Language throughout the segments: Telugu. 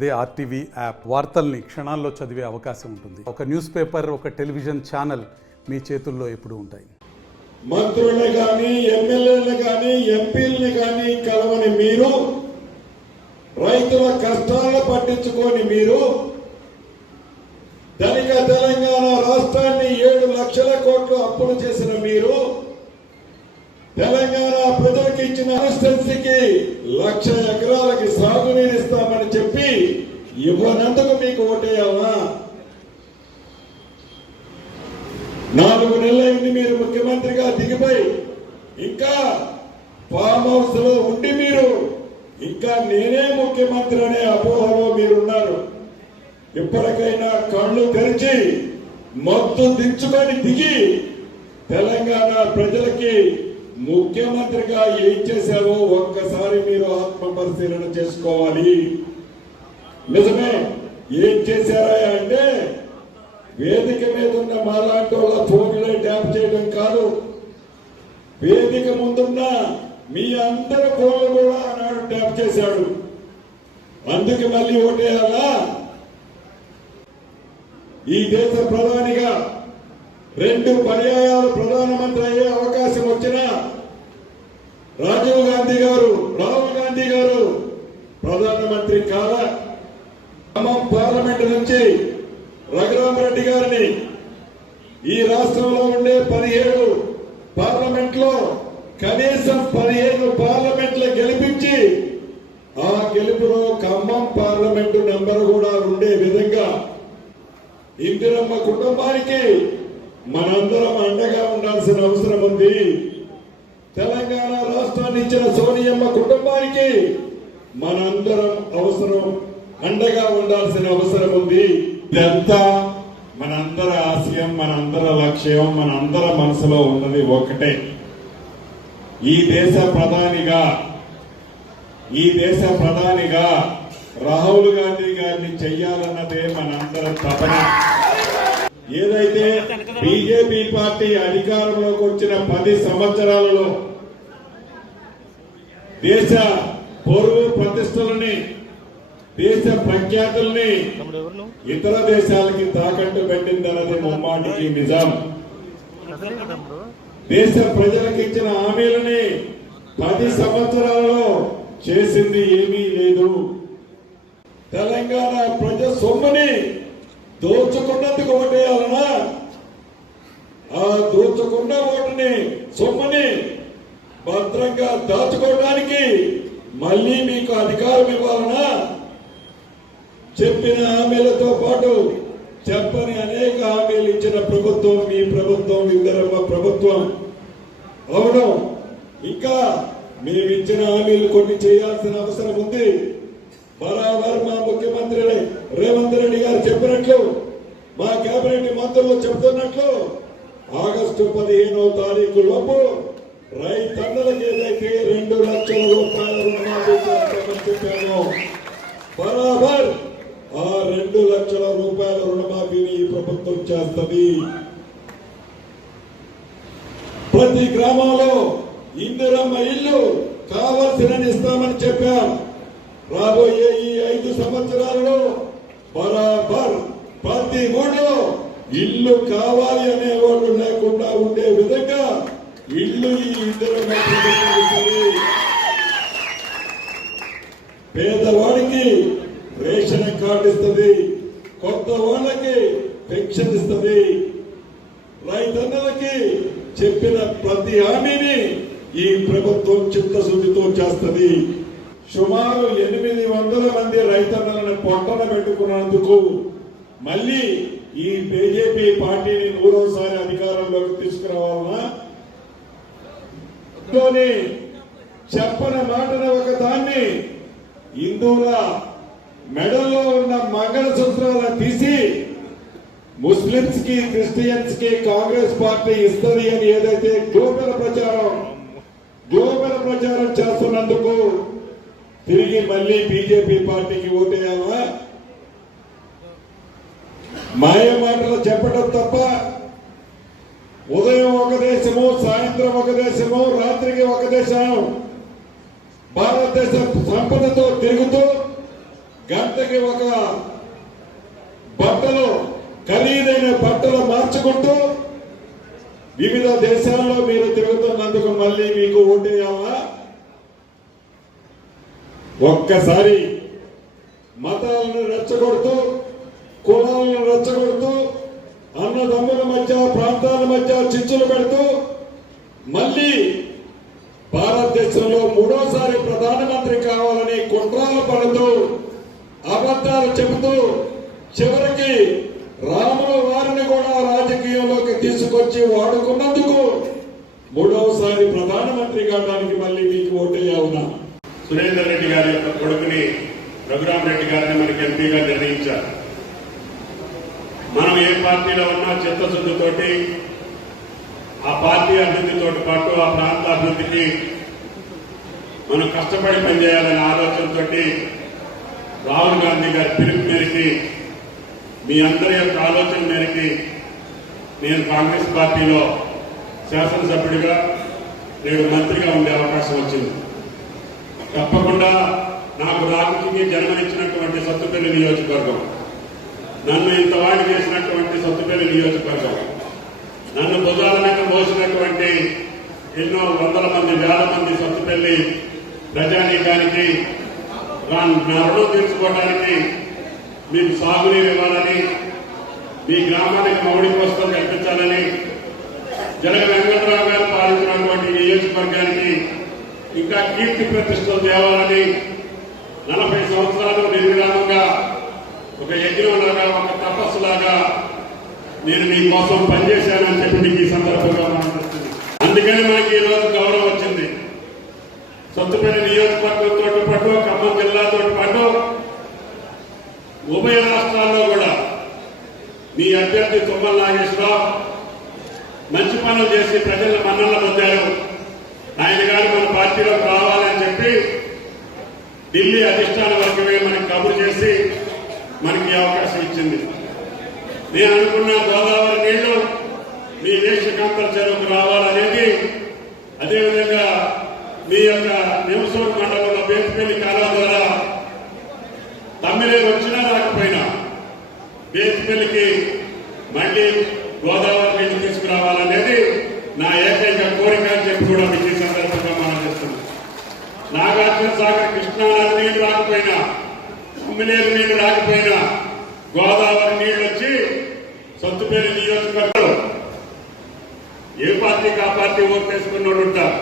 అదే ఆర్టీవీ యాప్ వార్తల్ని క్షణాల్లో చదివే అవకాశం ఉంటుంది. ఒక న్యూస్ పేపర్, ఒక టెలివిజన్ ఛానల్ మీ చేతుల్లో ఎప్పుడూ ఉంటాయి. మంత్రుల్ని కానీ, ఎమ్మెల్యేలు కానీ, ఎంపీలని కానీ కలవని మీరు, రైతుల కష్టాలను పట్టించుకొని మీరు, ధనిక తెలంగాణ రాష్ట్రాన్ని 7 లక్షల కోట్లు అప్పులు చేసిన మీరు, తెలంగాణ ప్రజలకు ఇచ్చిన కాన్స్టిట్యున్సీకి 1,00,000 ఎకరాలకి సాగునీరు ఇస్తామని చెప్పి ఇవ్వనందుకు మీకు ఓటేయాలా? 4 నెలలైంది మీరు ముఖ్యమంత్రిగా దిగిపోయి, ఇంకా ఫామ్ హౌస్ లో ఉండి మీరు ఇంకా నేనే ముఖ్యమంత్రి అనే అపోహలో మీరున్నారు. ఇప్పటికైనా కళ్ళు తెరిచి మత్తు దించుకొని దిగి తెలంగాణ ప్రజలకి ముఖ్యమంత్రిగా ఏం చేశావో ఒక్కసారి మీరు ఆత్మ పరిశీలన చేసుకోవాలి. నిజమే, ఏం చేశారా అంటే వేదిక మీద ఉన్న మాలాంటి వాళ్ళ ఫోన్లే ట్యాప్ చేయడం కాదు, వేదిక ముందున్న మీ అందరి ఫోన్లు కూడా ఆనాడు ట్యాప్ చేశాడు. అందుకే మళ్ళీ ఓటేయాలా? ఈ దేశ ప్రధానిగా 2 పర్యాయాలు ప్రధానమంత్రి అయ్యే అవకాశం వచ్చినా రాజీవ్ గాంధీ గారు, రాహుల్ గాంధీ గారు ప్రధానమంత్రి కాల ఖమ్మం పార్లమెంట్ నుంచి రఘురామరెడ్డి గారిని ఈ రాష్ట్రంలో ఉండే 17 పార్లమెంట్ లో కనీసం 15 పార్లమెంట్ల గెలిపించి ఆ గెలుపులో ఖమ్మం పార్లమెంటు నెంబర్ కూడా ఉండే విధంగా ఇందిరమ్మ కుటుంబానికి మనందరం అండగా ఉండాల్సిన అవసరం ఉంది. తెలంగాణ రాష్ట్రాన్ని ఇచ్చిన సోనియమ్మ కుటుంబానికి మనందరం అండగా ఉండాల్సిన అవసరం ఉంది. ఇదంతా మనందరి ఆశయం, మనందరి లక్ష్యం, మనందరి మనసులో ఉన్నది ఒకటే. ఈ దేశ ప్రధానిగా రాహుల్ గాంధీ గారిని చెయ్యాలన్నదే మనందరి తపన. ఏదైతే బీజేపీ పార్టీ అధికారంలోకి వచ్చిన 10 సంవత్సరాలలో దేశ పరువు ప్రతిష్టలని, దేశ ప్రఖ్యాతుల్ని ఇతర దేశాలకి తాకట్టు పెట్టిందన్నది ముమ్మాటికి నిజం. దేశ ప్రజలకు ఇచ్చిన హామీలని 10 సంవత్సరాలలో చేసింది ఏమీ లేదు. తెలంగాణ ప్రజా సొమ్ముని దోచుకున్నందుకు ఓటేయాలనా? ఆ దోచుకున్న ఓటుని, సొమ్ముని భద్రంగా దాచుకోవడానికి మళ్ళీ మీకు అధికారం ఇవ్వాలనా? చెప్పిన హామీలతో పాటు చెప్పని అనేక హామీలు ఇచ్చిన ప్రభుత్వం మీ ప్రభుత్వం, ఇందిరమ్మ ప్రభుత్వం. అవును, ఇంకా మేమిచ్చిన హామీలు కొన్ని చేయాల్సిన అవసరం ఉంది. బరాబర్ మా ముఖ్యమంత్రి రేవంత్ రెడ్డి గారు చెప్పినట్లు, మా కేబినెట్ మంత్రులు చెబుతున్నట్లు ఆగస్టు 15వ తారీఖు లోపు రైతన్నలకు ఏదైతే 2 లక్షల రూపాయల రుణమాఫీ చేస్తామని చెప్పాను, బరాబర్ ఆ 2 లక్షల రూపాయల రుణమాఫీని ఈ ప్రభుత్వం చేస్తుంది. ప్రతి గ్రామంలో ఇందిరమ్మ ఇల్లు కావాల్సిన ఇస్తామని చెప్పాం. రాబోయే ఈ 5 సంవత్సరాలలో బరాబర్ ప్రతి ఊళ్ళో ఇల్లు కావాలి అనే వాళ్ళు లేకుండా ఉండే విధంగా ఇల్లు ఈ ఇందిరమ్మ ఇస్తుంది. పేదవాడికి రేషన్ కార్డు ఇస్తుంది, కొత్త వాళ్ళకి పెన్షన్ ఇస్తుంది, రైతన్నలకి చెప్పిన ప్రతి హామీని ఈ ప్రభుత్వం చిత్తశుద్ధితో చేస్తుంది. సుమారు 800 మంది రైతన్నలను పొట్టన పెట్టుకున్నందుకు మళ్ళీ ఈ బీజేపీ పార్టీని 100వసారి అధికారంలోకి తీసుకురావాలన్నా? చెప్పని మాటన ఒక దాన్ని హిందువుల మెడల్లో ఉన్న మంగళసూత్రాలను తీసి ముస్లింస్ కి, క్రిస్టియన్స్ కి కాంగ్రెస్ పార్టీ ఇస్తుంది అని ఏదైతే గ్లోబల్ ప్రచారం చేస్తున్నందుకు తిరిగి మళ్ళీ బీజేపీ పార్టీకి ఓటేయాలా? మాయ మాటలు చెప్పడం తప్ప ఉదయం ఒక దేశము, సాయంత్రం ఒక దేశము, రాత్రికి ఒక దేశం భారతదేశ సంపదతో తిరుగుతూ గంటకి ఒక బట్టలు ఖరీదైన బట్టలు మార్చుకుంటూ వివిధ దేశాల్లో మీరు తిరుగుతున్నందుకు మళ్ళీ మీకు ఓటేయాలా? ఒక్కసారి మతాలను రెచ్చగొడుతూ, కులాలను రెచ్చగొడుతూ, అన్నదమ్ముల మధ్య, ప్రాంతాల మధ్య చిచ్చులు పెడుతూ మళ్ళీ భారతదేశంలో మూడోసారి ప్రధానమంత్రి కావాలని కుట్రలు పడుతూ అబద్ధాలు చెబుతూ చివరికి రాముల వారిని కూడా రాజకీయంలోకి తీసుకొచ్చి వాడుకున్నందుకు మూడవసారి ప్రధానమంత్రి కావడానికి మళ్ళీ మీకు ఓటేయావునా? సురేందర్ రెడ్డి గారి యొక్క కొడుకుని రఘురామరెడ్డి గారిని మనకి ఎంపీగా నిర్ణయించారు. మనం ఏ పార్టీలో ఉన్నా చిత్తశుద్ధితోటి ఆ పార్టీ అభివృద్ధితో పాటు ఆ ప్రాంత అభివృద్ధికి మనం కష్టపడి పనిచేయాలనే ఆలోచనతో రాహుల్ గాంధీ గారి పిలుపు మేరకి, మీ అందరి యొక్క ఆలోచన మేరకి నేను కాంగ్రెస్ పార్టీలో శాసనసభ్యుడిగా, నేడు మంత్రిగా ఉండే అవకాశం వచ్చింది. తప్పకుండా నాకు రాజకీయ జన్మనిచ్చినటువంటి సత్తుపల్లి నియోజకవర్గం, నన్ను ఇంతవాడి చేసినటువంటి సత్తుపల్లి నియోజకవర్గం, నన్ను భుజాల మీద మోసినటువంటి ఎన్నో వందల మంది, వేల మంది సత్తుపల్లి ప్రజానీకానికి నా రుణం తీర్చుకోవడానికి మీకు సాగునీరు ఇవ్వాలని, మీ గ్రామానికి మౌలిక వసతులు కల్పించాలని, జనగ వెంకటరావు గారు పాలించినటువంటి నియోజకవర్గానికి ఇంకా కీర్తి ప్రతిష్టలు తేవాలని 40 సంవత్సరాలు నిర్విరామంగా ఒక యజ్ఞంలాగా, ఒక తపస్సులాగా నేను మీకోసం పనిచేశానని చెప్పి మీకు ఈ సందర్భంగా మాట్లాడుతుంది. అందుకని మనకి ఈ రోజు గౌరవం వచ్చింది. సత్తుపల్లి నియోజకవర్గంతో పాటు ఖమ్మం జిల్లాతో పాటు ఉభయ రాష్ట్రాల్లో కూడా మీ అభ్యర్థి తుమ్మల నాగేశ్వరరావు మంచి పనులు చేసి ప్రజల మన్ననలు పొందారు. ఆయన గారు మన పార్టీలోకి రావాలని చెప్పి ఢిల్లీ అధిష్టాన వర్గమే మనకి కబురు చేసి మనకి అవకాశం ఇచ్చింది. నేను అనుకున్న గోదావరి నీళ్లు మీ వేషకాంతల చెరువుకు రావాలనేది, అదేవిధంగా మీ యొక్క నివసూరు మండలంలో బేతిపల్లి కాలువ ద్వారా తమ్మిలేరు వచ్చినా రాకపోయినా బేతిపల్లికి మళ్లీ గోదావరి నీళ్లు తీసుకురావాలనేది నా ఏకైక కోరిక అని చెప్పి కూడా మీకు ఈ సందర్భంగా మనం చేస్తున్నాం. నాగార్జున సాగర్ కృష్ణానది నీళ్లు రాకపోయినా, తమ్మిలేరు నీళ్లు రాకపోయినా గోదావరి నీళ్లు వచ్చి సత్తుపల్లి నియోజకవర్గంలో ఏ పార్టీకి ఆ పార్టీ ఓటు వేసుకున్నోడు ఉంటారు.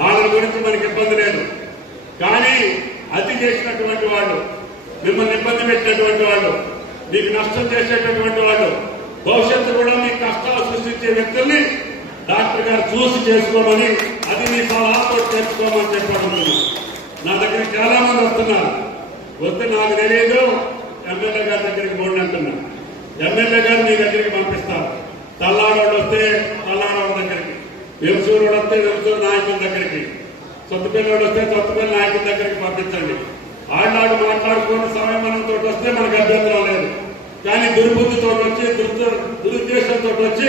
వాళ్ళ గురించి మనకి ఇబ్బంది లేదు. కానీ అతి చేసినటువంటి వాళ్ళు, మిమ్మల్ని ఇబ్బంది పెట్టినటువంటి వాళ్ళు, మీకు నష్టం చేసేటటువంటి వాళ్ళు, భవిష్యత్తు కూడా మీకు కష్టాలు సృష్టించే వ్యక్తుల్ని డాక్టర్ గారు చూసి చేసుకోమని, అది మీ సలహాతో చేసుకోమని చెప్పడం. నా దగ్గరికి చాలా మంది వస్తున్నారు. వస్తే నాకు తెలియదు, ఎమ్మెల్యే గారి దగ్గరికి పోండి అంటున్నారు. ఎమ్మెల్యే గారు మీ దగ్గరికి పంపిస్తారు. తల్లాడోడు వస్తే తల్లాడోడు దగ్గరికి, వెంసూరు వస్తే వెంసూరు నాయకుల దగ్గరికి, సొత్తుపల్లివాడు వస్తే సొత్తుపల్లి నాయకుల దగ్గరికి పంపించండి. ఆడాడు మాట్లాడుకున్న సమయంతో వస్తే మనకు అభ్యంతరం లేదు. కానీ దుర్బుద్ధితో వచ్చి, దురుద్దేశంతో వచ్చి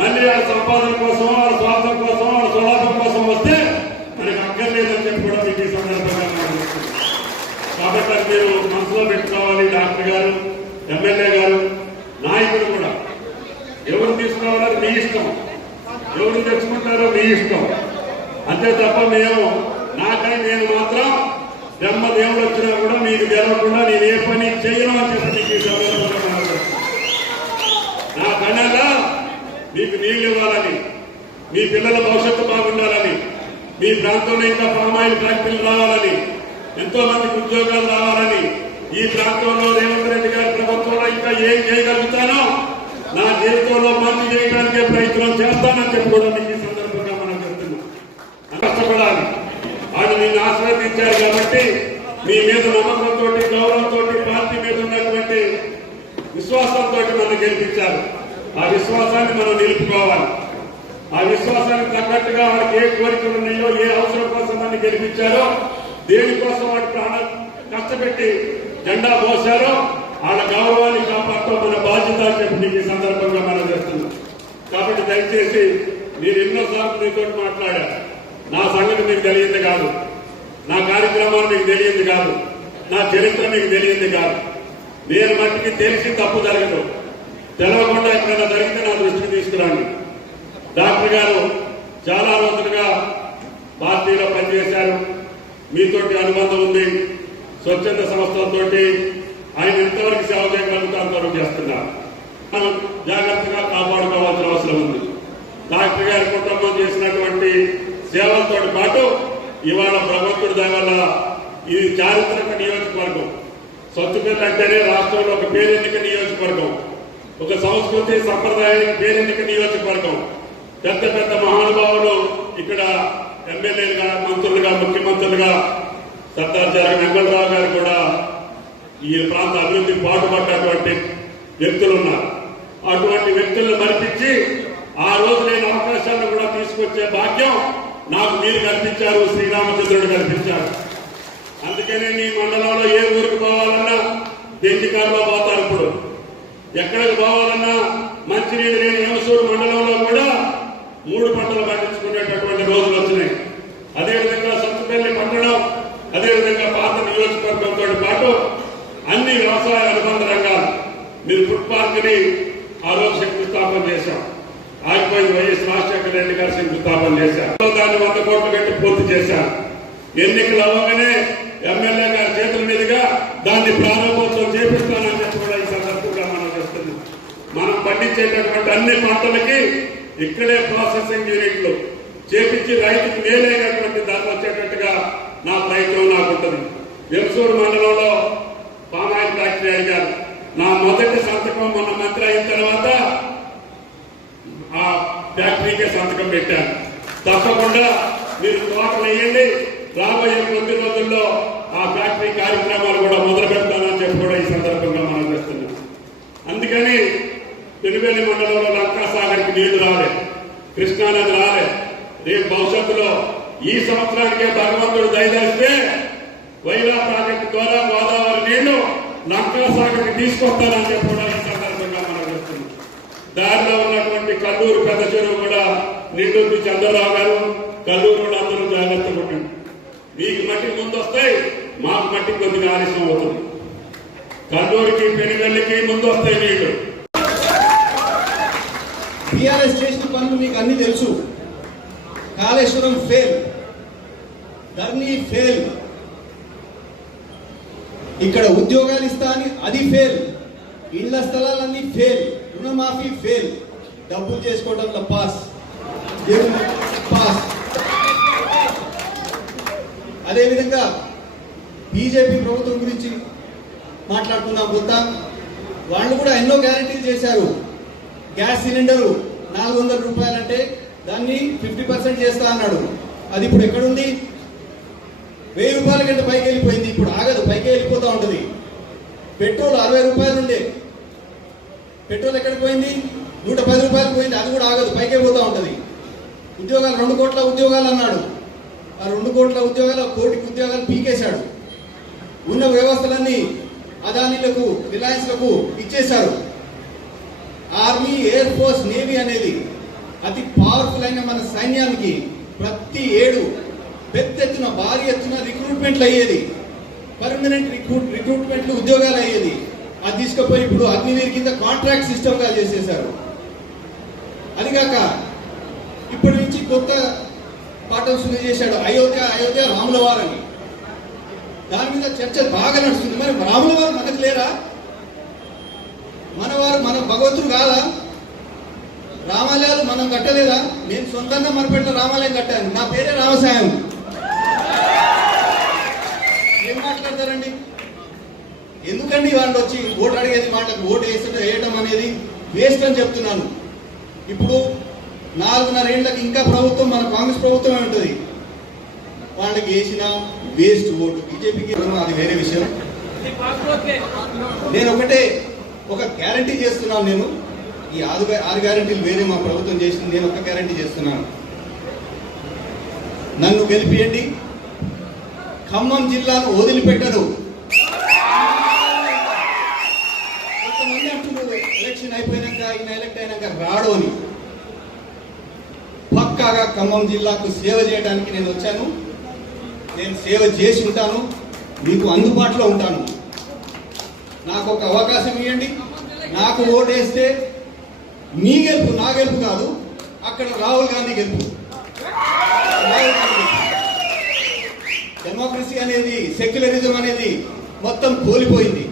మళ్ళీ వాళ్ళ సంపాదన కోసం, వాళ్ళ స్వార్థం కోసం, వాళ్ళ స్వలాభం కోసం వస్తే మనకు అక్కర్లేదని చెప్పి కూడా మీకు ఈ సందర్భంగా మాట్లాడుతుంది. కాబట్టి అది మీరు మనసులో పెట్టుకోవాలి. డాక్టర్ గారు, ఎమ్మెల్యే గారు, నాయకులు కూడా ఎవరు తీసుకురావాలని మీ ఇష్టం, ఎవరు తెచ్చుకుంటారో మీ ఇష్టం. అంతే తప్ప మేము నాకై నేను మాత్రం బ్రహ్మ దేవుడు వచ్చినా కూడా మీకు గెలవకుండా నేను ఏ పని చేయను అని చెప్పి నా కన్నా మీకు నీళ్లు ఇవ్వాలని, మీ పిల్లల భవిష్యత్తు బాగుండాలని, మీ ప్రాంతంలో ఇంకా పామాయిల్ ఫ్యాక్టరీలు రావాలని, ఎంతో మందికి ఉద్యోగాలు రావాలని, ఈ ప్రాంతంలో రేవంత్ రెడ్డి గారి ప్రభుత్వంలో ఇంకా ఏం చేయగలుగుతానో నా జీవితంలో మంచి చేయడానికే ప్రయత్నం చేస్తానని చెప్పి కూడా మీకు ఈ సందర్భంగా మనం చెప్తున్నాం. కష్టపడాలి. వాళ్ళు నిన్ను ఆశీర్వదించారు కాబట్టి మీ మీద నమ్మకంతో, గౌరవంతో, పార్టీ మీద ఉన్నటువంటి విశ్వాసంతో మనం గెలిపించారు. ఆ విశ్వాసాన్ని మనం నిలుపుకోవాలి. ఆ విశ్వాసానికి తగ్గట్టుగా వాళ్ళకి ఏ కోరికలు ఉన్నాయో, ఏ అవసరం కోసం మనం గెలిపించారో, దేనికోసం వాటి ప్రాణం కష్టపెట్టి జెండా మోసారో వాళ్ళ గౌరవాన్ని కాపాడటం మన బాధ్యత అని చెప్పి మీకు ఈ సందర్భంగా మనం చేస్తున్నాం. కాబట్టి దయచేసి మీరు ఎన్నోసార్లు మీతో మాట్లాడారు. నా సంగతి మీకు తెలియంది కాదు, నా కార్యక్రమాలు మీకు తెలియంది కాదు. నా చరిత్ర మీకు తెలియంది కాదు. నేను మట్టికి తెలిసి తప్పు జరగదు, తెలవకుండా ఎక్కడైనా జరిగితే నా దృష్టికి తీసుకురండి. డాక్టర్ గారు చాలా రోజులుగా పార్టీలో పనిచేశారు, మీతోటి అనుబంధం ఉంది. స్వచ్ఛంద సంస్థలతోటి ఆయన ఎంతవరకు సేవ చేయగలుగుతారు అంతవరకు చేస్తున్నారు. మనం జాగ్రత్తగా కాపాడుకోవాల్సిన అవసరం ఉంది. డాక్టర్ గారి కుటుంబం చేసినటువంటి సేవలతో పాటు ఇవాళ భగవంతుడి దయ వల్ల ఇది చారిత్రక నియోజకవర్గం. సొత్తుపల్లి అంటేనే రాష్ట్రంలో ఒక పేరెన్నిక నియోజకవర్గం, ఒక సంస్కృతి సంప్రదాయానికి పేరెన్నిక నియోజకవర్గం. పెద్ద పెద్ద మహానుభావులు ఇక్కడ ఎమ్మెల్యేలుగా, మంత్రులుగా, ముఖ్యమంత్రులుగా సర్దార్ జగన్ వెంకటరావు గారు కూడా ఈ ప్రాంత అభివృద్ధికి పాటుపడ్డటువంటి వ్యక్తులు ఉన్నారు. అటువంటి వ్యక్తులను మరిపించి ఆ రోజు లేని అవకాశాలను కూడా తీసుకొచ్చే భాగ్యం నాకు మీరు కల్పించారు, శ్రీరామచంద్రుడు కల్పించారు. అందుకనే మీ మండలంలో ఏ ఊరికి పోవాలన్నా దెంటికారులో పోతారు. ఇప్పుడు ఎక్కడికి పోవాలన్నా మంచినీళ్ళు లేని ఏమసూరు మండలంలో కూడా 3 పంటలు పండించుకునేటటువంటి రోజులు వచ్చినాయి. అదేవిధంగా సత్తుపల్లి పట్టణం, అదేవిధంగా పాత నియోజకవర్గంతో పాటు అన్ని వ్యవసాయ అనుబంధ రంగాలు. మీరు ఫుడ్ పార్క్ ని ఆ రోజు శంకుస్థాపన చేశాం, ఆగిపోయింది. వైఎస్ రాజశేఖర రెడ్డి గారు శంకుస్థాపన చేశారు, దాన్ని 100 కోట్లు పెట్టి పూర్తి చేశారు. ఎన్నికలు అవ్వగానే ఎమ్మెల్యే గారి చేతుల మీదుగా దాన్ని ప్రారంభోత్సవం చేపిస్తానని చెప్పి కూడా ఈ సందర్భంగా మనం చేస్తున్నాం. మనం పండించేటటువంటి అన్ని పంటలకి ఇక్కడే ప్రాసెసింగ్ యూనిట్లు చేపించి రైతుకు మేలైనటువంటి ధర వచ్చేటట్టుగా నా ప్రయత్నం నాకు ఉంటుంది. వెంసూరు మండలంలో పామాయిల్ ఫ్యాక్టరీ అడిగారు. నా మొదటి సంతకం మొన్న మంత్రి అయిన తర్వాత ఆ ఫ్యాక్టరీకే సంతకం పెట్టాను. తప్పకుండా మీరు తోటలు వేయండి, రాబోయే కొద్ది రోజుల్లో ఆ ఫ్యాక్టరీ కార్యక్రమాలు కూడా మొదలు పెడతానని చెప్పి కూడా ఈ సందర్భంగా మనం చేస్తున్నాం. అందుకని పెనుబెల్లి మండలంలో లంకాసాగర్కి నీళ్లు రాలే, కృష్ణానది రాలే. రేపు భవిష్యత్తులో ఈ సంవత్సరానికే భగవంతుడు దయచేస్తే వైరా ప్రాజెక్టు ద్వారా గోదావరి నీళ్లు లంకాసాగర్కి తీసుకొస్తానని చెప్పి కూడా ఈ సందర్భంగా మనం చేస్తున్నాం. దారిలో ఉన్నటువంటి కల్లూరు పెద్ద చెరువు కూడా నిండుంది. చంద్రరావు గారు కల్లూరు అందరూ జాగ్రత్తగా ఉంటుంది. మీకు మట్టికి ముందు వస్తాయి, మాకు మట్టికి కొద్దిగా ఆలస్యం అవుతుంది. కల్లూరికి పెనుగల్లికి ముందు వస్తాయి నీళ్లు. టీఆర్ఎస్ చేసిన పనులు మీకు అన్ని తెలుసు. కాళేశ్వరం ఫెయిల్, ధర్నీ ఫెయిల్, ఇక్కడ ఉద్యోగాలు ఇస్తా అని అది ఫెయిల్, ఇళ్ల స్థలాలన్నీ ఫెయిల్, రుణమాఫీ ఫెయిల్, డబ్బులు చేసుకోవడంలో పాస్. అదేవిధంగా బీజేపీ ప్రభుత్వం గురించి మాట్లాడుతున్నాం. పోతాం, వాళ్ళు కూడా ఎన్నో గ్యారెంటీలు చేశారు. గ్యాస్ సిలిండరు 400 రూపాయలంటే దాన్ని 50% చేస్తా అన్నాడు. అది ఇప్పుడు ఎక్కడుంది? 1000 రూపాయల కంటే పైకి వెళ్ళిపోయింది. ఇప్పుడు ఆగదు, పైకి వెళ్ళిపోతూ ఉంటుంది. పెట్రోల్ 60 రూపాయలు ఉండే, పెట్రోల్ ఎక్కడికి పోయింది? 110 రూపాయలు పోయింది. అది కూడా ఆగదు, పైకే పోతూ ఉంటుంది. ఉద్యోగాలు 2 కోట్ల ఉద్యోగాలు అన్నాడు. ఆ 2 కోట్ల ఉద్యోగాలు 1 కోటి ఉద్యోగాలు పీకేశాడు. ఉన్న వ్యవస్థలన్నీ అదానీలకు, రిలయన్స్లకు ఇచ్చేశారు. ఆర్మీ, ఎయిర్ ఫోర్స్, నేవీ అనేది అతి పవర్ఫుల్ అయిన మన సైన్యానికి ప్రతి ఏడు పెద్ద ఎత్తున, భారీ ఎత్తున రిక్రూట్మెంట్లు అయ్యేది. పర్మనెంట్ రిక్రూట్మెంట్లు, ఉద్యోగాలు అయ్యేది. అది తీసుకుపోయి ఇప్పుడు అగ్నివీర్ కింద కాంట్రాక్ట్ సిస్టమ్ గా చేసేశారు. అదిగాక ఇప్పటి నుంచి కొత్త పాఠం శుద్ధి చేశాడు. అయోధ్య రాములవారని, దాని మీద చర్చ బాగా నడుస్తుంది. మరి రాములవారు మనకు లేరా? మనవారు మన భగవంతుడు కాదా? రామాలయాలు మనం కట్టలేదా? నేను సొంతంగా మనపెట్ల రామాలయం కట్టాను, నా పేరే రామసాయం. ఏం మాట్లాడతారండి? ఎందుకండి వాళ్ళు వచ్చి ఓటు అడిగేది, మాటకు ఓటు వేయడం అనేది వేస్ట్ అని చెప్తున్నాను. ఇప్పుడు 4.5 ఏళ్ళకి ఇంకా ప్రభుత్వం, మన కాంగ్రెస్ ప్రభుత్వమే ఉంటుంది. వాళ్ళకి వేసిన వేస్ట్ ఓటు. బీజేపీకి అది వేరే విషయం. నేను ఒక గ్యారంటీ చేస్తున్నాను. నేను ఈ 6 గ్యారంటీలు వేరే మా ప్రభుత్వం చేసింది, నేను ఒక గ్యారంటీ చేస్తున్నాను. నన్ను గెలిపియండి, ఖమ్మం జిల్లాను వదిలిపెట్టరు. కొంతమంది అంటున్నారు ఎలక్షన్ అయిపోయినాక, ఈయన ఎలక్ట్ అయినాక రాడు అని. పక్కాగా ఖమ్మం జిల్లాకు సేవ చేయడానికి నేను వచ్చాను. నేను సేవ చేసి ఉంటాను. మీకు అందుబాటులో ఉంటాను. నాకు ఒక అవకాశం ఇవ్వండి. నాకు ఓటేస్తే మీ గెలుపు, నా గెలుపు కాదు, అక్కడ రాహుల్ గాంధీ గెలుపు. డెమోక్రసీ అనేది, సెక్యులరిజం అనేది మొత్తం కోల్పోయింది.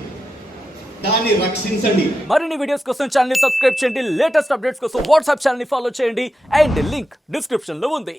దాన్ని రక్షించండి. మరిన్ని వీడియోస్ కోసం ఛానల్ ని సబ్స్క్రైబ్ చేయండి. లేటెస్ట్ అప్డేట్స్ కోసం వాట్సాప్ ఛానల్ ని ఫాలో చేయండి. అండ్ లింక్ డిస్క్రిప్షన్ లో ఉంది.